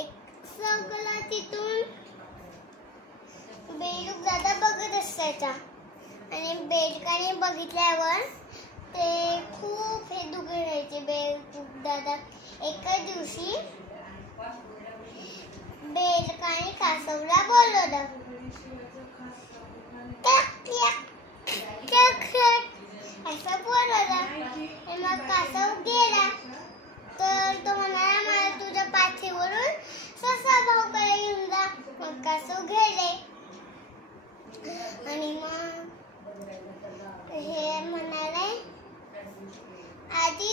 एक सगळं तिथून बेडूक दादा बघत असायचा आणि बेडकाने बघितल्यावर ते खूप हे दुखी राहायचे. बेडूक दादा एका दिवशी बेडकाने कासवला बोलवलं. असं बोलवलं आणि मग कासव गेला. तर तो म्हणाला मला तुझ्या पाठीवरून ससा भाऊकडे घेऊन जा. मग कासव गेले आणि मग हे म्हणाले आधी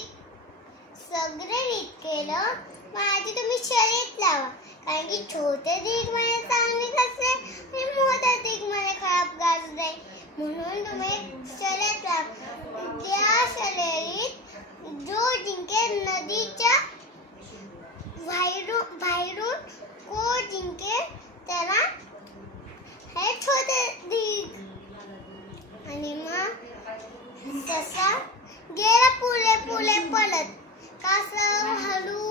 सगळे नीट केलं, मग आधी तुम्ही शर्यत लावा, कारण की छोटे ढीग म्हणे चांगले गाजले आणि मोठा ढीग म्हणे खराब गाजले, म्हणून तुम्ही शर्यत लावा. त्या शर्यतीत जो जिंकेल नदीच्या बाहेरून कोण जिंकेल त्याला हे छोटे ढीग. आणि मग ससा गेला पुढे पळत. कासव हळू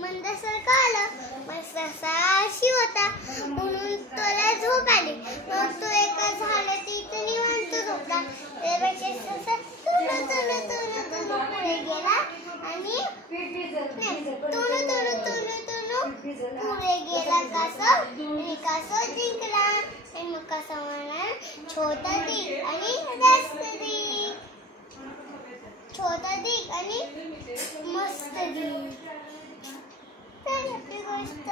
मंदासारखं आलं. मग ससा आळशी होता म्हणून त्याला झोप आली. मग तो एका झाडाच्या इथे निवांत झोपला. त्यापेक्षा ससा तुनु पुढे गेला आणि पुढे गेला कासव आणि कासव जिंकला. आणि मग कासव म्हणाला छोटा ढीग आणि जास्त ढीग, छोटा ढीग आणि मस्त ढीग. तर आपली गोष्ट